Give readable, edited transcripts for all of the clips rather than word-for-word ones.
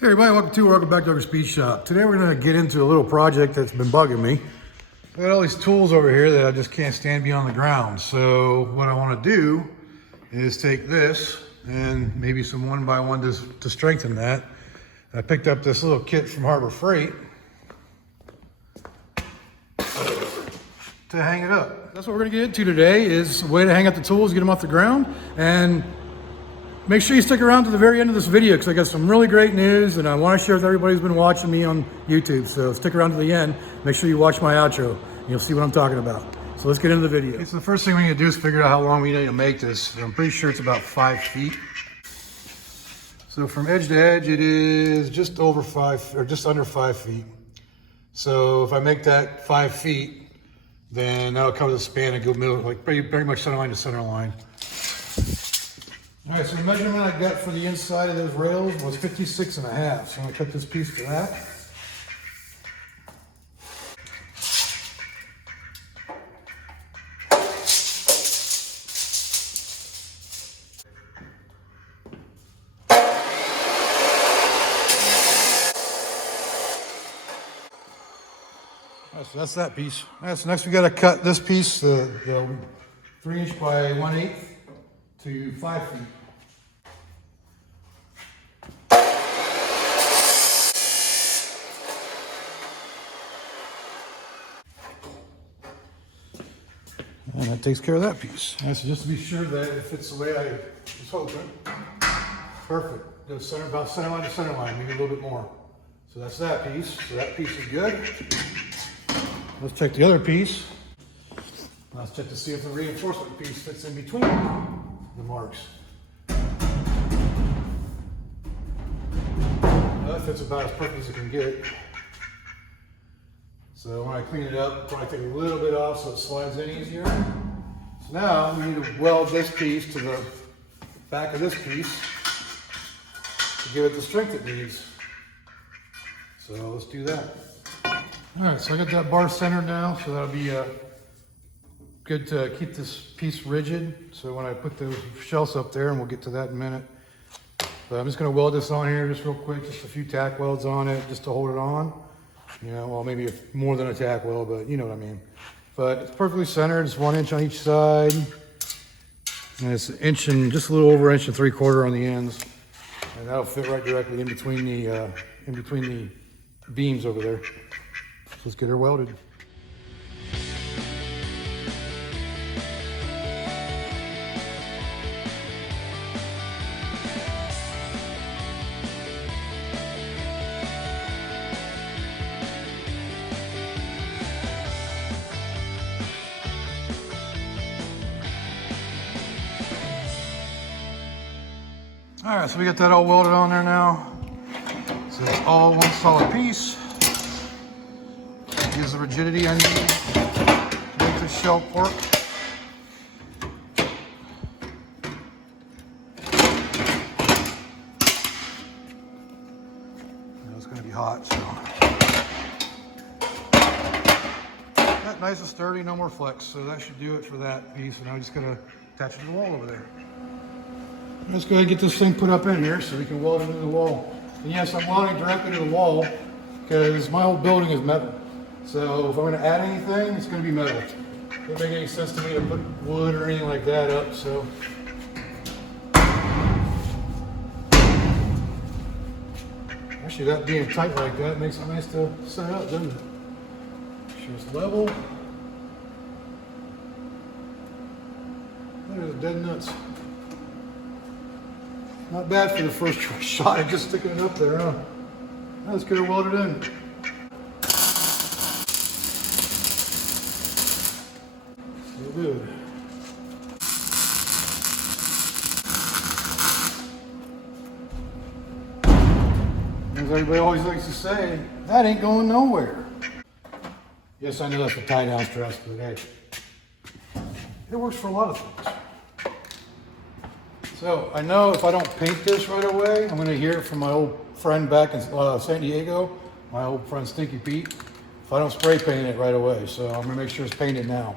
Hey everybody, welcome back to our Speed Shop. Today we're going to get into a little project that's been bugging me. I got all these tools over here that I just can't stand beyond the ground. So what I want to do is take this and maybe some 1x1 to strengthen that. And I picked up this little kit from Harbor Freight to hang it up. That's what we're going to get into today, is a way to hang up the tools, get them off the ground. And make sure you stick around to the very end of this video because I got some really great news and I want to share with everybody who's been watching me on YouTube. So stick around to the end. Make sure you watch my outro and you'll see what I'm talking about. So let's get into the video. Okay, so the first thing we need to do is figure out how long we need to make this. I'm pretty sure it's about 5 feet. So from edge to edge, it is just over 5 or just under 5 feet. So if I make that 5 feet, then that'll cover the span and go middle, like pretty much center line to center line. All right, so the measurement I got for the inside of those rails was 56.5. So I'm gonna cut this piece to that. All right, so that's that piece. All right, so next we gotta cut this piece, the 3 inch by 1/8 to 5 feet. And that takes care of that piece. And so just to be sure that it fits the way I was hoping. Perfect. Goes about center line to center line, maybe a little bit more. So that's that piece. So that piece is good. Let's check the other piece. Let's check to see if the reinforcement piece fits in between the marks. Now that fits about as perfect as it can get. So when I clean it up, I'll probably take a little bit off so it slides in easier. So now we need to weld this piece to the back of this piece to give it the strength it needs. So let's do that. All right, so I got that bar centered now, so that'll be good to keep this piece rigid. So when I put those shelves up there, and we'll get to that in a minute. But I'm just gonna weld this on here just real quick, just a few tack welds on it just to hold it on. You know, well, maybe more than a tack weld, but you know what I mean. But it's perfectly centered. It's 1 inch on each side. And it's an inch and just a little over 1 3/4 on the ends. And that'll fit right directly in between the beams over there. So let's get her welded. All right, so we got that all welded on there now. So it's all one solid piece. Gives the rigidity I need to make this shelf work. It's going to be hot, so. That nice and sturdy, no more flex. So that should do it for that piece. And I'm just going to attach it to the wall over there. Let's go ahead and get this thing put up in here so we can weld it into the wall. And yes, I'm welding directly to the wall because my whole building is metal. So if I'm going to add anything, it's going to be metal. It doesn't make any sense to me to put wood or anything like that up. So actually, that being tight like that makes it nice to set up, doesn't it? Make sure it's level. There's the dead nuts. Not bad for the first shot of just sticking it up there, huh? Let's get it welded in. So good. As everybody always likes to say, that ain't going nowhere. Yes, I know that's a tie down stress, but hey, it works for a lot of things. So I know if I don't paint this right away, I'm going to hear it from my old friend back in San Diego, my old friend Stinky Pete, if I don't spray paint it right away. So I'm going to make sure it's painted now.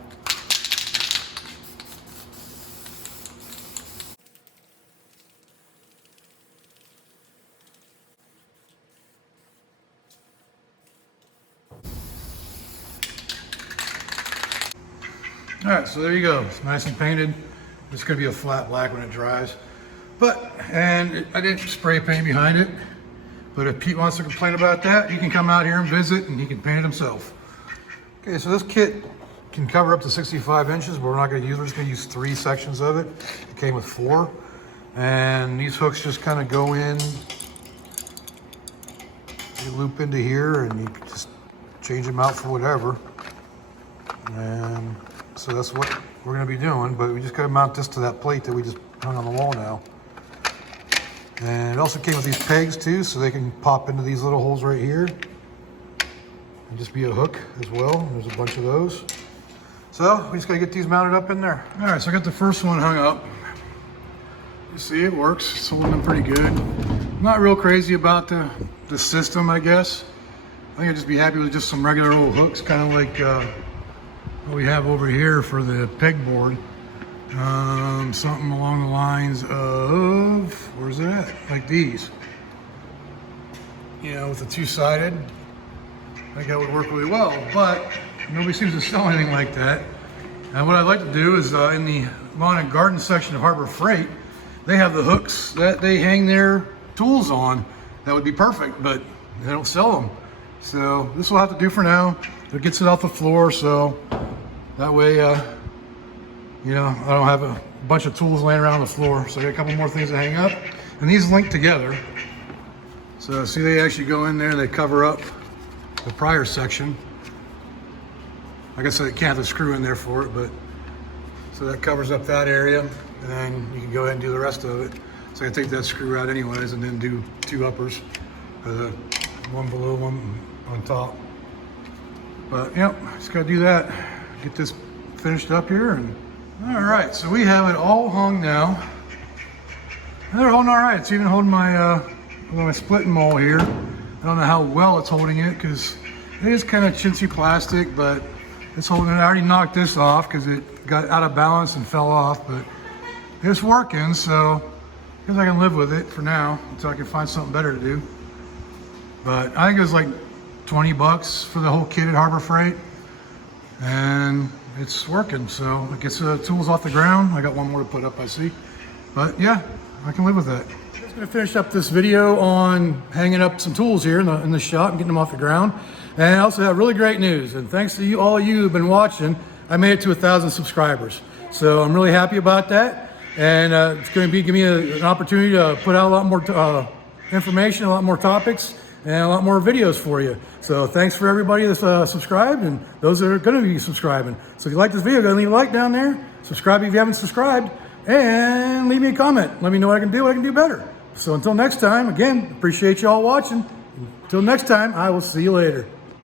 All right, so there you go. It's nice and painted. It's gonna be a flat black when it dries. I didn't spray paint behind it. But if Pete wants to complain about that, he can come out here and visit and he can paint it himself. Okay, so this kit can cover up to 65 inches, but we're not gonna use, we're just gonna use 3 sections of it. It came with 4. And these hooks just kind of go in, you loop into here and you just change them out for whatever. And so that's what we're gonna be doing, but we just gotta mount this to that plate that we just hung on the wall now. And it also came with these pegs too, so they can pop into these little holes right here. And just be a hook as well. There's a bunch of those. So we just gotta get these mounted up in there. All right, so I got the first one hung up. You see it works, it's holding them pretty good. I'm not real crazy about the system, I guess. I think I'd just be happy with just some regular old hooks, kind of like what we have over here for the pegboard. Something along the lines of, where's it at? Like these. You know, with the 2-sided. I think that would work really well, but nobody seems to sell anything like that. And what I'd like to do is in the lawn and garden section of Harbor Freight, they have the hooks that they hang their tools on. That would be perfect, but they don't sell them. So this will have to do for now. It gets it off the floor, so that way, you know, I don't have a bunch of tools laying around the floor. So I got a couple more things to hang up. And these link together. So see, they actually go in there and they cover up the prior section. Like I said, it can't have a screw in there for it, but so that covers up that area. And then you can go ahead and do the rest of it. So I can take that screw out anyways and then do 2 uppers. The one below, one on top. But yep, just gotta do that. Get this finished up here. And all right, so we have it all hung now. And they're holding all right. It's even holding my splitting maul here. I don't know how well it's holding it because it is kind of chintzy plastic, but it's holding it. I already knocked this off because it got out of balance and fell off, but it's working, so I guess I can live with it for now until I can find something better to do. But I think it was like 20 bucks for the whole kit at Harbor Freight, and it's working. So it gets the tools off the ground. I got one more to put up, I see. But yeah, I can live with that. I'm just gonna finish up this video on hanging up some tools here in the shop and getting them off the ground. And I also have really great news. And thanks to you, all of you who've been watching, I made it to 1,000 subscribers. So I'm really happy about that. And it's going to give me an opportunity to put out a lot more information, a lot more topics, and a lot more videos for you. So thanks for everybody that's subscribed and those that are going to be subscribing. So if you like this video, go leave a like down there. Subscribe if you haven't subscribed, and leave me a comment. Let me know what I can do better. So until next time, again, appreciate you all watching. Until next time, I will see you later.